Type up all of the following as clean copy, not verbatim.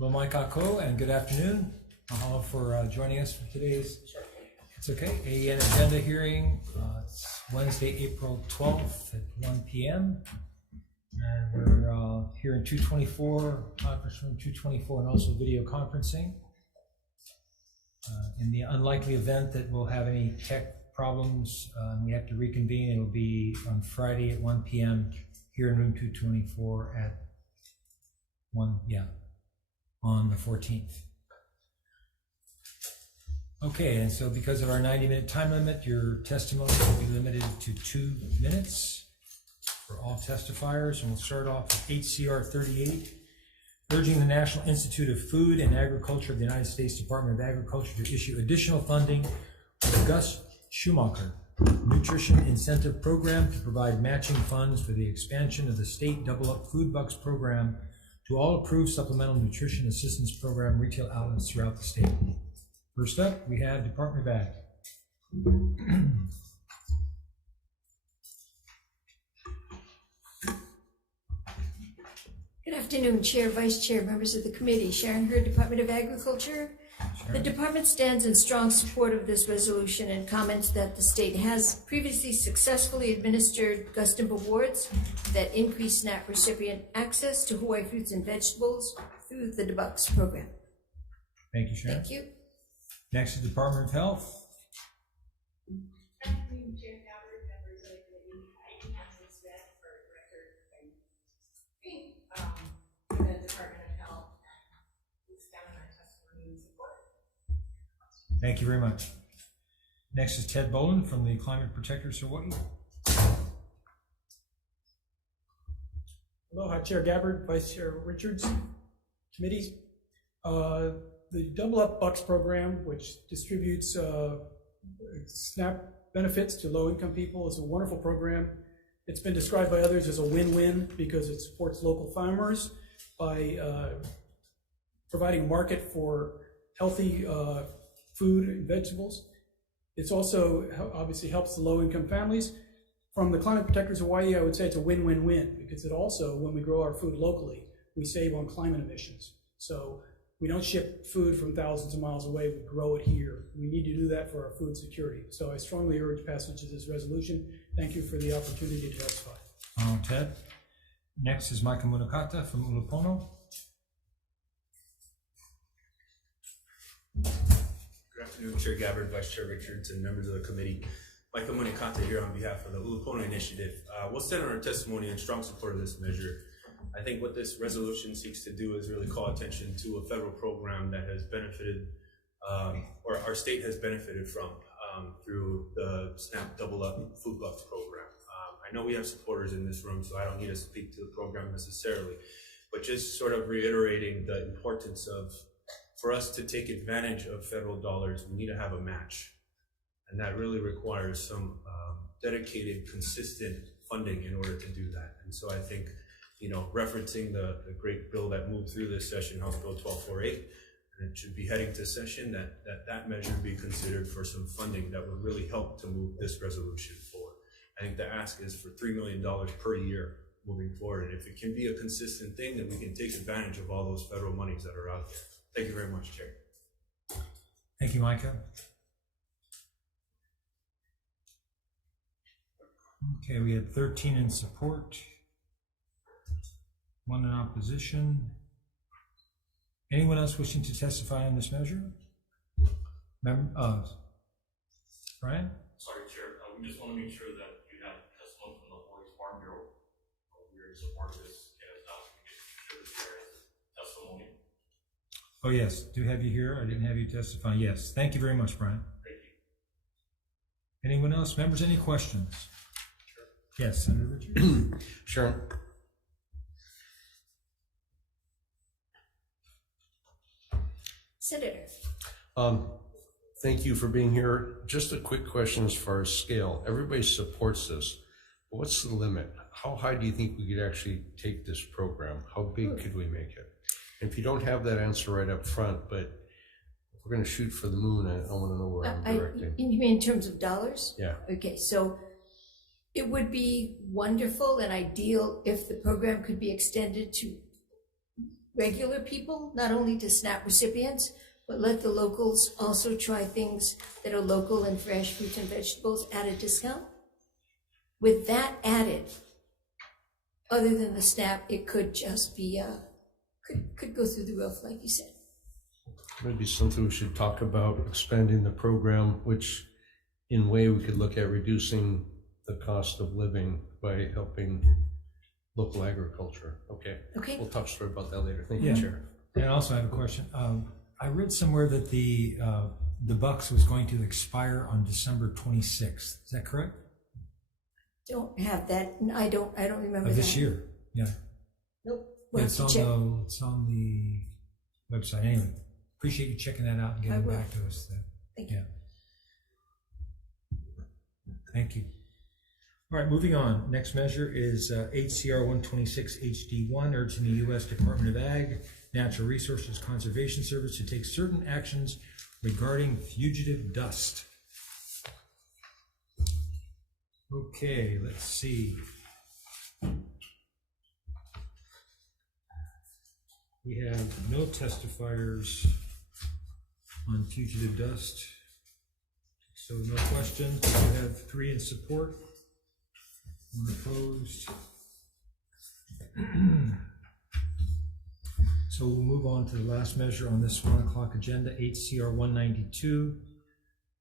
Well, Mike Ako, and good afternoon. Mahalo for joining us for today's, it's okay, AEN agenda hearing. It's Wednesday, April 12th at 1 p.m. And we're here in 224, conference room 224, and also video conferencing. In the unlikely event that we'll have any tech problems, we have to reconvene. It'll be on Friday at 1 p.m. here in room 224 at 1, on the 14th. Okay, and so because of our 90-minute time limit, your testimony will be limited to 2 minutes for all testifiers, and we'll start off with HCR 38, urging the National Institute of Food and Agriculture of the United States Department of Agriculture to issue additional funding for the Gus Schumacher Nutrition Incentive Program to provide matching funds for the expansion of the state Double Up Food Bucks program to all approved supplemental nutrition assistance program retail outlets throughout the state. First up, we have Department of Ag. Good afternoon, Chair, Vice Chair, members of the committee. Sharon Hurd, Department of Agriculture. The department stands in strong support of this resolution and comments that the state has previously successfully administered Gustin awards that increase SNAP recipient access to Hawaii fruits and vegetables through the DeBucks program. Thank you, Sharon. Thank you. Next is Department of Health. Good afternoon, Chair Howard, members of the committee. I am Council Smith for Director for the Department of Health, and we stand on our testimony and support. Thank you very much. Next is Ted Boland from the Climate Protectors Hawaii. Aloha, Chair Gabbard, Vice Chair Richards, committees. The Double Up Bucks program, which distributes SNAP benefits to low-income people, is a wonderful program. It's been described by others as a win-win because it supports local farmers by providing a market for healthy food and vegetables. It's also obviously helps the low-income families. From the Climate Protectors Hawaii, I would say it's a win-win-win because it also, when we grow our food locally, we save on climate emissions. So we don't ship food from thousands of miles away, we grow it here. We need to do that for our food security. So I strongly urge passage of this resolution. Thank you for the opportunity to testify. Ted. Next is Micah Munakata from Ulupono. Good afternoon, Chair Gabbard, Vice Chair Richards, and members of the committee. Micah Munakata here on behalf of the Ulupono Initiative. We'll stand on our testimony in strong support of this measure. I think what this resolution seeks to do is really call attention to a federal program that has benefited, or our state has benefited from through the SNAP Double Up Food Bucks program. I know we have supporters in this room, so I don't need to speak to the program necessarily, but just sort of reiterating the importance of, for us to take advantage of federal dollars, we need to have a match. And that really requires some dedicated, consistent funding in order to do that. And so I think, referencing the great bill that moved through this session, House Bill 1248, and it should be heading to session, that measure be considered for some funding that would really help to move this resolution forward. I think the ask is for $3 million per year moving forward. And if it can be a consistent thing, then we can take advantage of all those federal monies that are out there. Thank you very much, Chair. Thank you, Micah. Okay, we had 13 in support, 1 in opposition. Anyone else wishing to testify on this measure? Brian? Sorry, Chair. We just want to make sure that you have testimony from the Hawaii Farm Bureau. We're in support of this. Share the chair has testimony. Oh yes, do have you here? I didn't have you testify. Yes, thank you very much, Brian. Thank you. Anyone else? Members, any questions? Sure. Yes, Senator Richards. Sure. Senator. Thank you for being here. Just a quick question as far as scale. Everybody supports this. What's the limit? How high do you think we could actually take this program? How big could we make it? And if you don't have that answer right up front, but if we're going to shoot for the moon, I want to know where I'm directing. You mean in terms of dollars? Yeah. Okay, so it would be wonderful and ideal if the program could be extended to regular people, not only to SNAP recipients, but let the locals also try things that are local and fresh, fruits and vegetables at a discount. With that added, other than the SNAP, it could just be, could go through the roof, like you said. Maybe something we should talk about, expanding the program, which in a way we could look at reducing the cost of living by helping local agriculture. Okay. Okay. We'll talk sort about that later. Thank you, Yeah. Chair. And I also have a question. I read somewhere that the bucks was going to expire on December 26th. Is that correct? Don't have that, I don't remember that. Of this year? Yeah. Nope. We'll have It's to on check. it's on the website. Anyway, appreciate you checking that out and I getting will. back to us. Thank you. Yeah. Thank you. All right, moving on. Next measure is HCR 126 HD1, urging the U.S. Department of Ag, Natural Resources Conservation Service to take certain actions regarding fugitive dust. Okay, let's see. We have no testifiers on fugitive dust, so no questions. We have 3 in support, 1 opposed. So we'll move on to the last measure on this 1 o'clock agenda, HCR 192,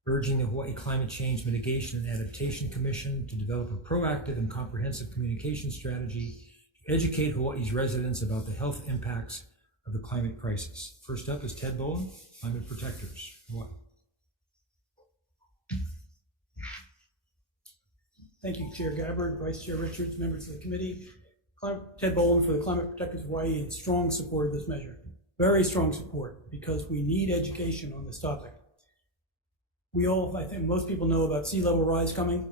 urging the Hawaii Climate Change Mitigation and Adaptation Commission to develop a proactive and comprehensive communication strategy to educate Hawaii's residents about the health impacts of the climate crisis. First up is Ted Bowen, Climate Protectors, Hawaii. Thank you, Chair Gabbard, Vice Chair Richards, members of the committee. Ted Boland for the Climate Protectors of Hawaii in strong support of this measure. Very strong support, because we need education on this topic. We all, I think most people know about sea level rise coming.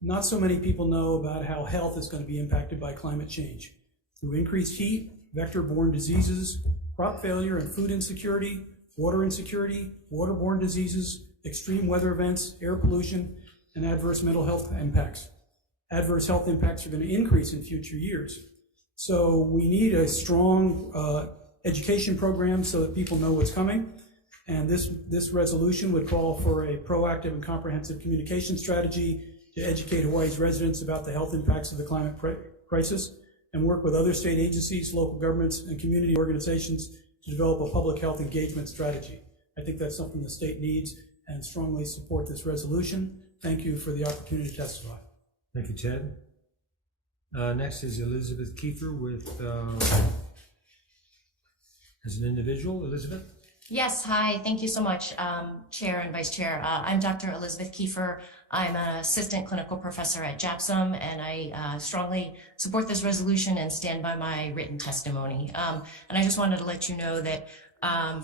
Not so many people know about how health is going to be impacted by climate change. Through increased heat, vector-borne diseases, crop failure and food insecurity, waterborne diseases, extreme weather events, air pollution, and adverse mental health impacts. Adverse health impacts are going to increase in future years. So we need a strong education program so that people know what's coming. And this resolution would call for a proactive and comprehensive communication strategy to educate Hawaii's residents about the health impacts of the climate crisis, and work with other state agencies, local governments, and community organizations to develop a public health engagement strategy. I think that's something the state needs, and strongly support this resolution. Thank you for the opportunity to testify. Thank you, Ted. Next is Elizabeth Kiefer with, as an individual, Elizabeth? Yes, hi, thank you so much, Chair and Vice Chair. I'm Dr. Elizabeth Kiefer. I'm an assistant clinical professor at JAPSOM, and I strongly support this resolution and stand by my written testimony. And I just wanted to let you know that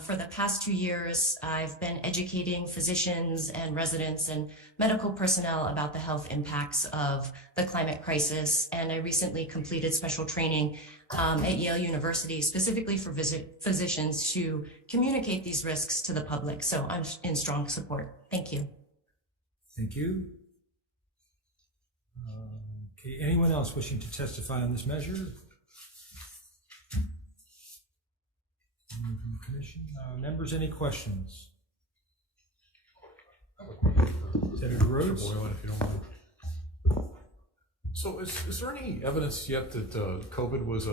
for the past 2 years, I've been educating physicians and residents and medical personnel about the health impacts of the climate crisis. And I recently completed special training at Yale University, specifically for physicians to communicate these risks to the public. So I'm in strong support. Thank you. Thank you. Okay, anyone else wishing to testify on this measure? Anyone from the commission? Members, any questions? Senator Rhodes? Boylan, if you don't mind. So is there any evidence yet that COVID was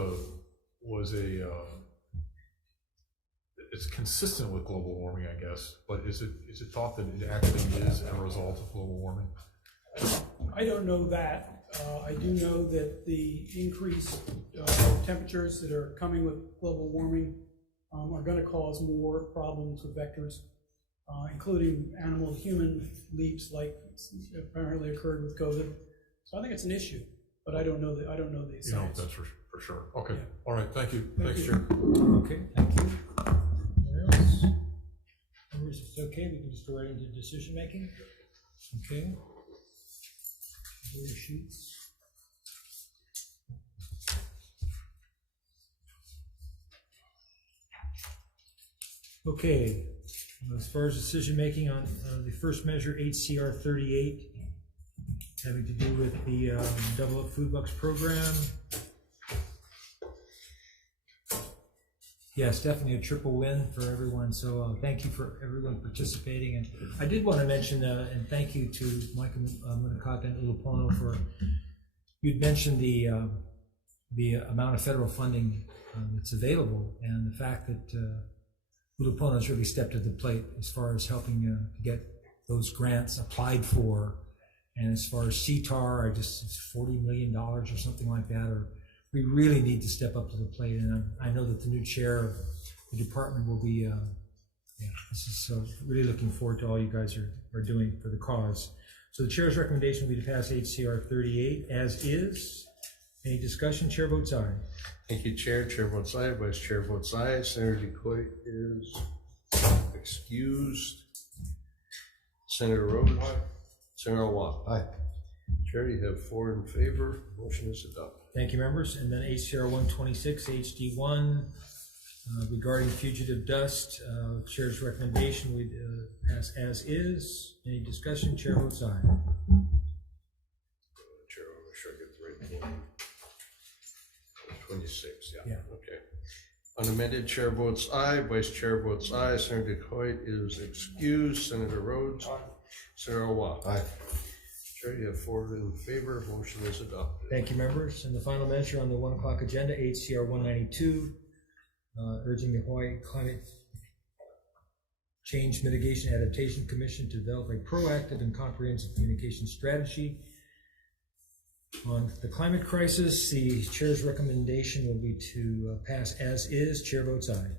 it's consistent with global warming, I guess, but is it thought that it actually is a result of global warming? I don't know that. I do know that the increased temperatures that are coming with global warming are going to cause more problems with vectors, including animal-human leaps, like apparently occurred with COVID. So I think it's an issue, but I don't know the science. You know, that's for sure. Okay. Yeah. All right. Thank you. Thank Thanks, you. Chair. Okay, thank you. Anyone else? Members, if it's okay, we can just go right into decision making. Okay. Data sheets. Okay, as far as decision making on the first measure, HCR 38, having to do with the Double Up Food Bucks program. Yes, definitely a triple win for everyone. So thank you for everyone participating. And I did want to mention, and thank you to Mike Munakata and Ulupono for, you'd mentioned the amount of federal funding that's available, and the fact that Ulupono has really stepped to the plate as far as helping get those grants applied for. And as far as CTAR, it's $40 million or something like that, or we really need to step up to the plate. And I know that the new chair of the department will be, this is so really looking forward to all you guys are doing for the cause. So the chair's recommendation will be to pass HCR 38 as is. Any discussion? Chair votes aye. Thank you, Chair. Chair votes aye. Vice Chair votes aye. Senator DeCoy is excused. Senator Rhodes? Aye. Senator Watt? Aye. Chair, you have 4 in favor. Motion is adopted. Thank you, members. And then HCR 126 HD1 regarding fugitive dust. Chair's recommendation we pass as is. Any discussion? Chair votes aye. Chair, I'll make sure I get the right one. 26, yeah. Okay. Unamended, Chair votes aye. Vice Chair votes aye. Senator DeCoy is excused. Senator Rhodes? Aye. Senator Watt? Aye. Chair, you have 4 in favor. Motion is adopted. Thank you, members. And the final measure on the 1 o'clock agenda, HCR 192, urging the Hawaii Climate Change Mitigation Adaptation Commission to develop a proactive and comprehensive communication strategy on the climate crisis. The chair's recommendation will be to pass as is. Chair votes aye.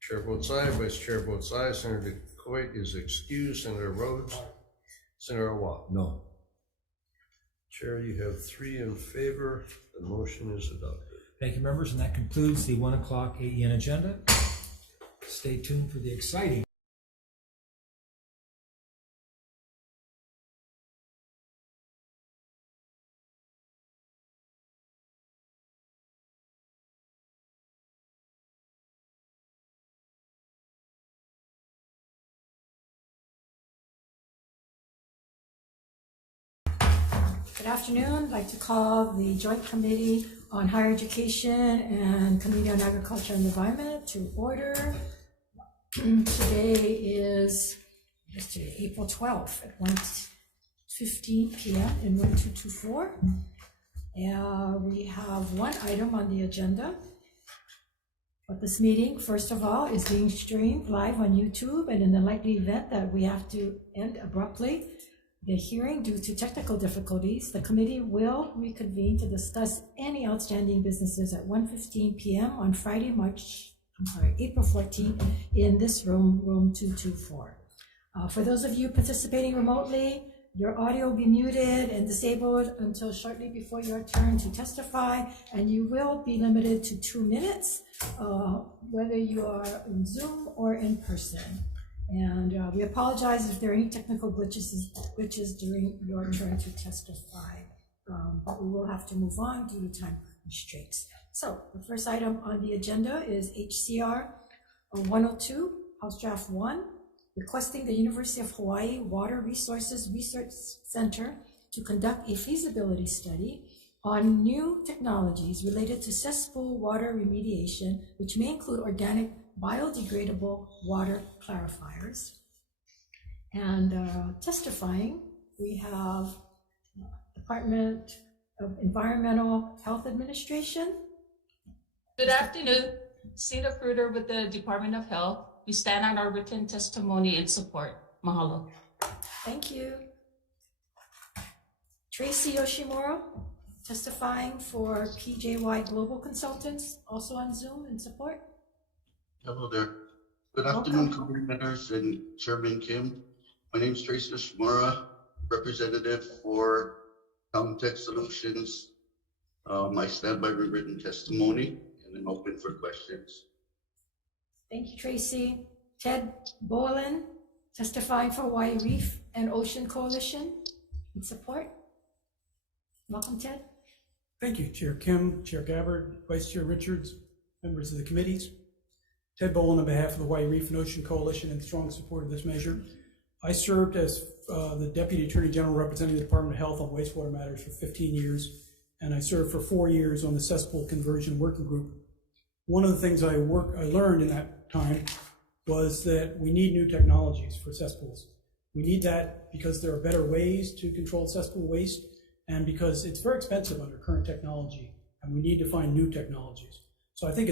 Chair votes aye. Vice Chair votes aye. Senator DeCoy is excused. Senator Rhodes? Aye. Senator Watt? No. Chair, you have 3 in favor. The motion is adopted. Thank you, members, and that concludes the 1 o'clock AEN agenda. Stay tuned for the exciting Good afternoon. I'd like to call the Joint Committee on Higher Education and Committee on Agriculture and Environment to order. Today is April 12th at 1:15 p.m. in room 224. We have one item on the agenda. But this meeting, first of all, is being streamed live on YouTube, and in the likely event that we have to end abruptly the hearing due to technical difficulties, the committee will reconvene to discuss any outstanding businesses at 1:15 p.m. on Friday, April 14th in this room, room 224. For those of you participating remotely, your audio will be muted and disabled until shortly before your turn to testify, and you will be limited to 2 minutes, whether you are in Zoom or in person. And we apologize if there are any technical glitches during your turn to testify, but we will have to move on due to time constraints. So the first item on the agenda is HCR 102, House Draft 1, requesting the University of Hawaii Water Resources Research Center to conduct a feasibility study on new technologies related to cesspool water remediation, which may include organic biodegradable water clarifiers. And testifying, we have Department of Environmental Health Administration. Good afternoon, Cedar Fruiter with the Department of Health. We stand on our written testimony in support. Mahalo. Thank you. Tracy Yoshimura, testifying for PJY Global Consultants, also on Zoom in support. Hello there. Good afternoon, committee members and Chairman Kim. My name is Tracy Shimura, representative for Comtech Solutions. I stand by my written testimony and I'm open for questions. Thank you, Tracy. Ted Boland, testifying for Hawaii Reef and Ocean Coalition in support. Welcome, Ted. Thank you, Chair Kim, Chair Gabbard, Vice Chair Richards, members of the committees. Ted Boland on behalf of the Hawaii Reef and Ocean Coalition in strong support of this measure. I served as the Deputy Attorney General representing the Department of Health on wastewater matters for 15 years, and I served for 4 years on the cesspool conversion working group one of the things I learned in that time was that we need new technologies for cesspools. We need that because there are better ways to control cesspool waste, and because it's very expensive under current technology, and we need to find new technologies. So I think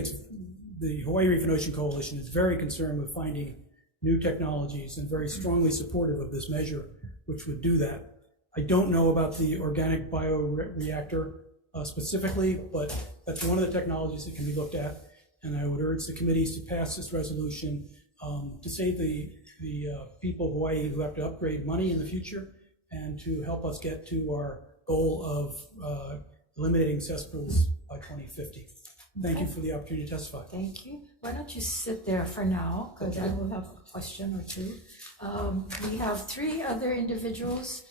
the Hawaii Reef and Ocean Coalition is very concerned with finding new technologies and very strongly supportive of this measure, which would do that. I don't know about the organic bioreactor specifically, but that's one of the technologies that can be looked at. And I would urge the committees to pass this resolution to save the people of Hawaii who have to upgrade money in the future, and to help us get to our goal of eliminating cesspools by 2050. Thank you for the opportunity to testify. Thank you. Why don't you sit there for now, because I will have a question or two. We have 3 other individuals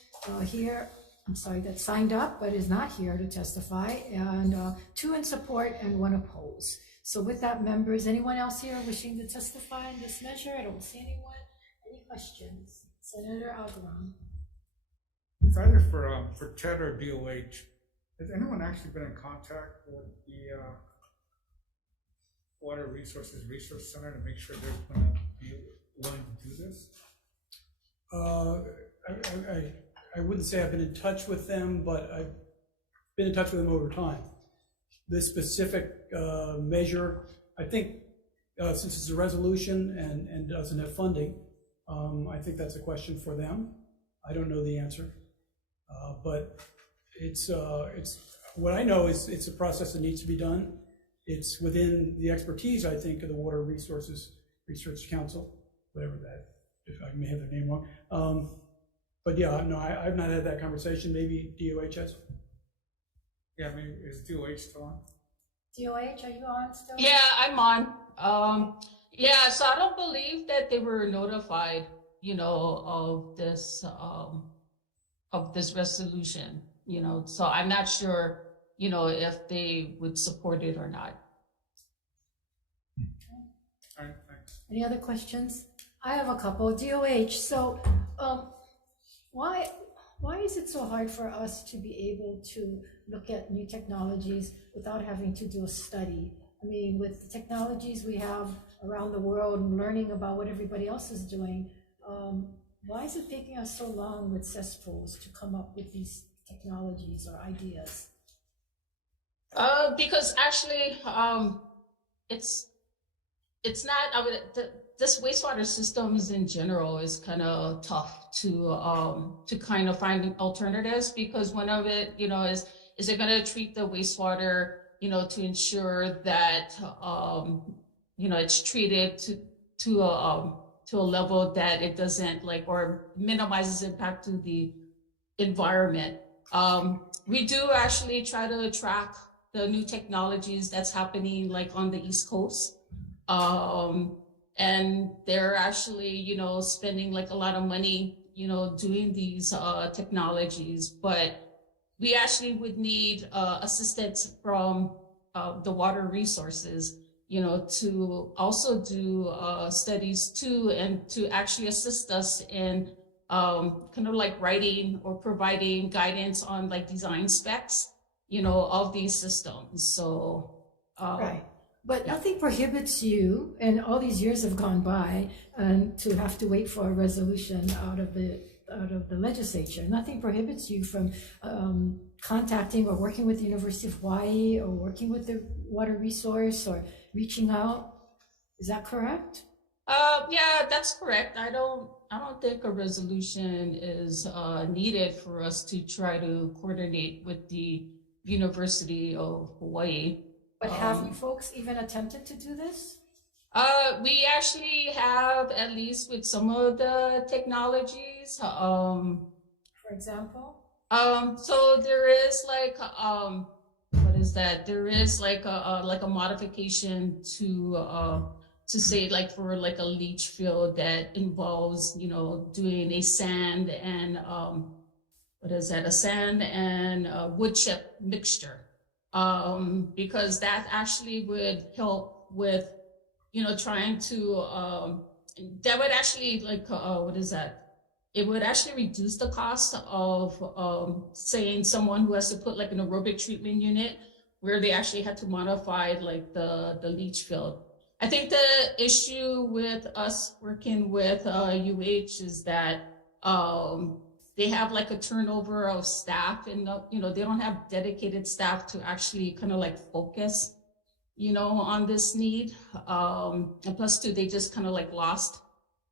here, I'm sorry, that signed up but is not here to testify, and 2 in support and 1 opposed. So with that, members, anyone else here wishing to testify in this measure? I don't see anyone. Any questions? Senator Algaran. It's either for TED or DOH. Has anyone actually been in contact with the Water Resources Research Center to make sure they're going to be willing to do this? I wouldn't say I've been in touch with them, but I've been in touch with them over time. This specific measure, I think, since it's a resolution and doesn't have funding, I think that's a question for them. I don't know the answer, but it's what I know is it's a process that needs to be done. It's within the expertise, I think, of the Water Resources Research Council, whatever that, if I may have their name wrong. But yeah, no, I've not had that conversation. Maybe DOH has. Yeah, I mean, is DOH still on? DOH, are you on still? Yeah, I'm on. Yeah, so I don't believe that they were notified, of this resolution, so I'm not sure, if they would support it or not. All right, thanks. Any other questions? I have a couple. DOH, so why is it so hard for us to be able to look at new technologies without having to do a study? I mean, with the technologies we have around the world and learning about what everybody else is doing, why is it taking us so long with cesspools to come up with these technologies or ideas? Because actually, it's not, this wastewater systems in general is kind of tough to kind of find alternatives, because one of it, is it going to treat the wastewater, to ensure that, it's treated to a level that it doesn't or minimizes impact to the environment. We do actually try to track the new technologies that's happening on the East Coast. And they're actually, spending a lot of money, doing these technologies, but we actually would need assistance from the water resources, to also do studies too, and to actually assist us in kind of writing or providing guidance on design specs, of these systems. So, right. But nothing prohibits you, and all these years have gone by, and to have to wait for a resolution out of the legislature. Nothing prohibits you from contacting or working with the University of Hawaii, or working with the water resource, or reaching out. Is that correct? Yeah, that's correct. I don't think a resolution is needed for us to try to coordinate with the University of Hawaii. But have you folks even attempted to do this? We actually have, at least with some of the technologies. For example? So there is what is that? There is a modification to say for a leach field that involves, doing a sand and a sand and wood chip mixture. Because that actually would help with, trying to, that would actually it would actually reduce the cost of, saying someone who has to put an aerobic treatment unit where they actually had to modify like the leach field. I think the issue with us working with UH is that they have like a turnover of staff, and they don't have dedicated staff to actually kind of like focus, on this need. And plus two, they just kind of like lost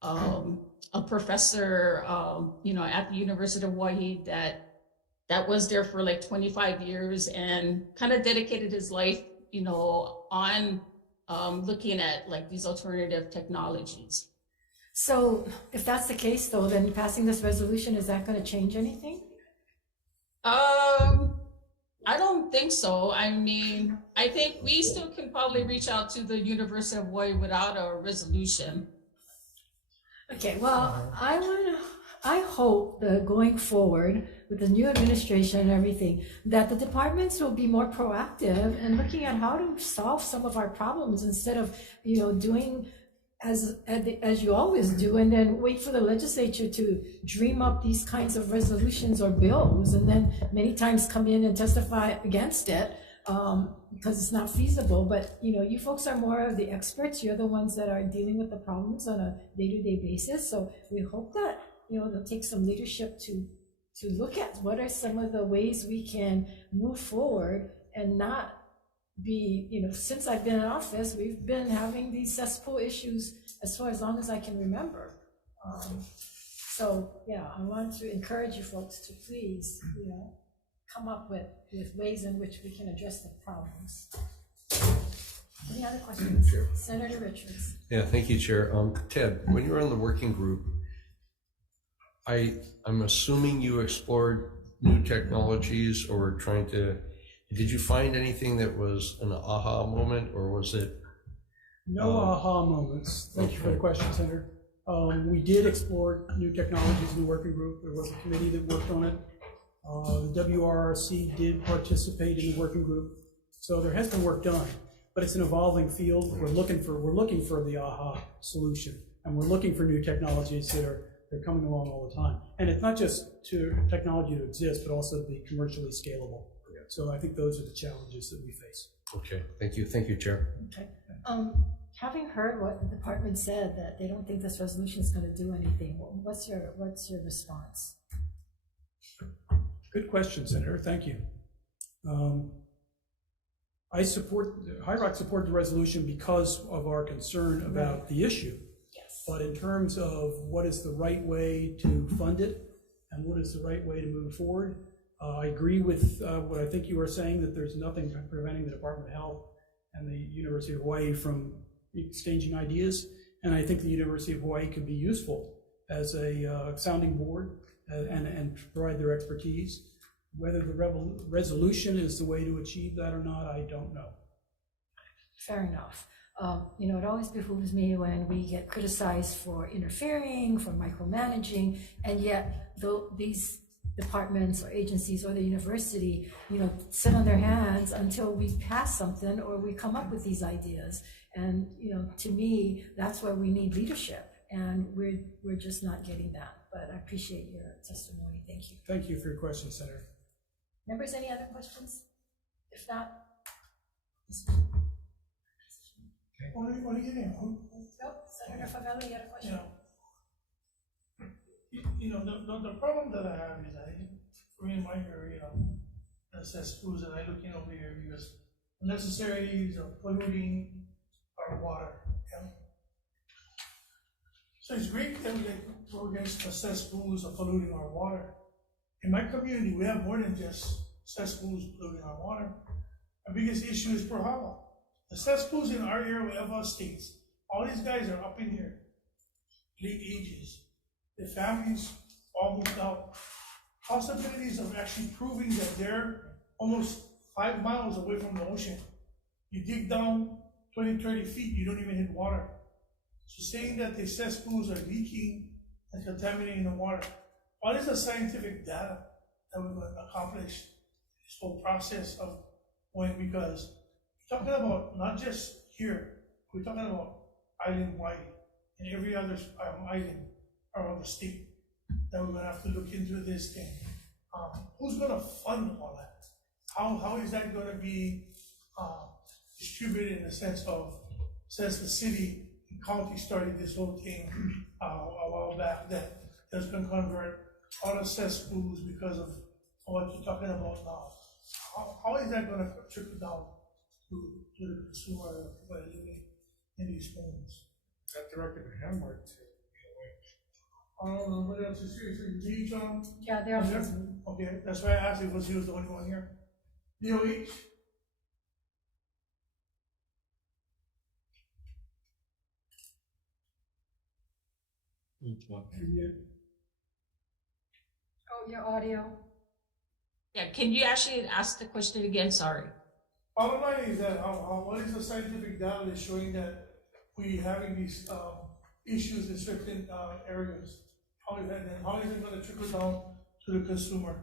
a professor, at the University of Hawaii that was there for like 25 years and kind of dedicated his life, on looking at like these alternative technologies. So if that's the case though, then passing this resolution, is that going to change anything? I don't think so. I mean, I think we still can probably reach out to the University of Hawaii without a resolution. Okay, well, I hope that going forward with the new administration and everything, that the departments will be more proactive and looking at how to solve some of our problems instead of, doing as you always do, and then wait for the legislature to dream up these kinds of resolutions or bills, and then many times come in and testify against it because it's not feasible. But you folks are more of the experts. You're the ones that are dealing with the problems on a day-to-day basis. So we hope that they'll take some leadership to look at what are some of the ways we can move forward and not be, since I've been in office, we've been having these cesspool issues as far as long as I can remember. So yeah, I want to encourage you folks to please, come up with ways in which we can address the problems. Any other questions? Sure. Senator Richards. Yeah, thank you, Chair. Ted, when you were on the working group, I'm assuming you explored new technologies or were trying to. Did you find anything that was an aha moment, or was it? No aha moments. Thank you for the question, Senator. We did explore new technologies in the working group. There was a committee that worked on it. The WRRC did participate in the working group. So there has been work done, but it's an evolving field. We're looking for the aha solution, and we're looking for new technologies that are coming along all the time. And it's not just technology to exist, but also to be commercially scalable. So I think those are the challenges that we face. Okay, thank you, Chair. Okay. Having heard what the department said, that they don't think this resolution is going to do anything, what's your response? Good question, Senator. Thank you. High Rock support the resolution because of our concern about the issue. Yes. But in terms of what is the right way to fund it and what is the right way to move forward, I agree with what I think you are saying, that there's nothing preventing the Department of Health and the University of Hawaii from exchanging ideas. And I think the University of Hawaii could be useful as a sounding board and provide their expertise. Whether the resolution is the way to achieve that or not, I don't know. Fair enough. It always behooves me when we get criticized for interfering, for micromanaging, and yet these departments or agencies or the university, sit on their hands until we pass something or we come up with these ideas. And, to me, that's where we need leadership, and we're just not getting that. But I appreciate your testimony. Thank you. Thank you for your question, Senator. Members, any other questions? If not, Senator Favela, you had a question? The problem that I have is we're in my area, the cesspools, and I looking over here because unnecessary polluting our water. Yeah? So it's great that we're against the cesspools of polluting our water. In my community, we have more than just cesspools polluting our water. Our biggest issue is Prohala. The cesspools in our area, wherever states, all these guys are up in here, late ages. The families all moved out. Possibilities of actually proving that they're almost 5 miles away from the ocean. You dig down 20, 30 feet, you don't even hit water. So saying that the cesspools are leaking and contaminating the water, what is the scientific data that we're going to accomplish this whole process of going? Because we're talking about not just here, we're talking about island Hawaii and every other island around the state that we're going to have to look into this thing. Who's going to fund all that? how is that gonna be, distributed in the sense of, since the city and county started this whole thing, a while back, that there's gonna convert all the cesspools because of what you're talking about now? How is that gonna trickle down to the consumer by living in these homes? That directed to Hamlet to, I don't know, what else is here, DOH, Yeah, they're was there? on. Okay, that's why I asked if he was the only one here. DOH? Oh, your audio. Yeah, can you actually ask the question again? Sorry. Bottom line is that, what is the scientific data that's showing that we having these, issues in certain, areas? How is it gonna trickle down to the consumer?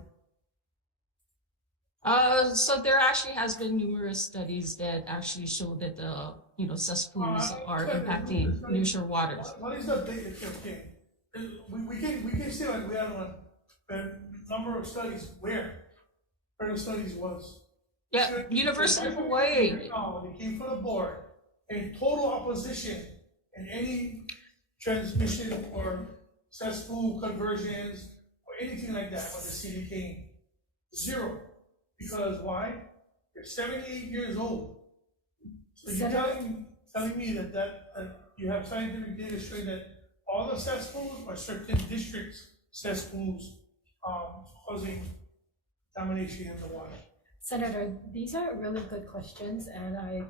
So there actually has been numerous studies that actually show that the, cesspools are impacting nearshore waters. What is the data, okay? We can see like we have a number of studies where the studies was. Yeah, University of Hawaii. No, they came from the board in total opposition in any transmission or cesspool conversions or anything like that when the city came. Zero. Because why? You're 78 years old. So you're telling me that you have scientific data showing that all the cesspools or certain districts cesspools causing contamination in the water. Senator, these are really good questions, and I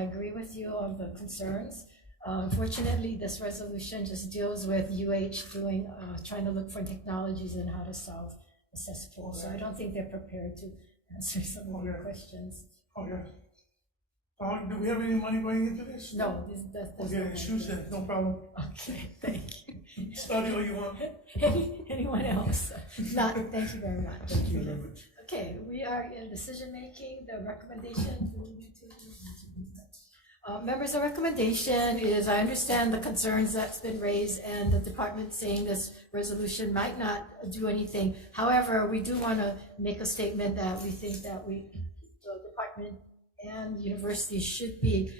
agree with you on the concerns. Unfortunately, this resolution just deals with UH trying to look for technologies and how to solve the cesspool. So I don't think they're prepared to answer some of your questions. Okay. Do we have any money going into this? No, that's okay, issues then, no problem. Okay, thank you. Study all you want. Anyone else? Not, thank you very much. Thank you very much. Okay, we are in decision making. The recommendation. Members, the recommendation is, I understand the concerns that's been raised and the department saying this resolution might not do anything. However, we do want to make a statement that we think that the department and universities should be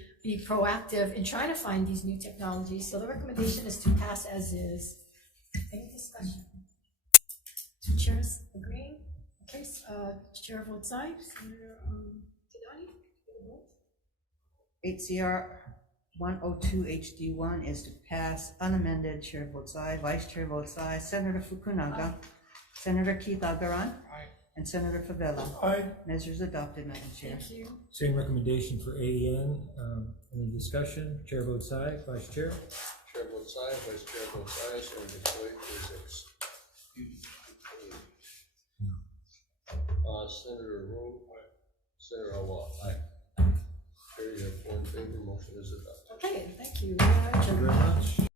proactive in trying to find these new technologies. So the recommendation is to pass as is. Any discussion? Two chairs agreeing? Okay, chair votes aye. Senator Kidani? 8CR 102 HD1 is to pass unamended. Chair votes aye. Vice Chair votes aye. Senator Fukunaga. Aye. Senator Keith Agaran. Aye. And Senator Favela. Aye. Measures adopted, Madam Chair. Thank you. Same recommendation for AEN. Any discussion? Chair votes aye. Vice Chair? Chair votes aye, Vice Chair votes aye, Senator Floyd is excused. Senator Rowe, Senator Awa. Aye. Carried, 4 in favor, motion is adopted. Okay, thank you. Thank you very much.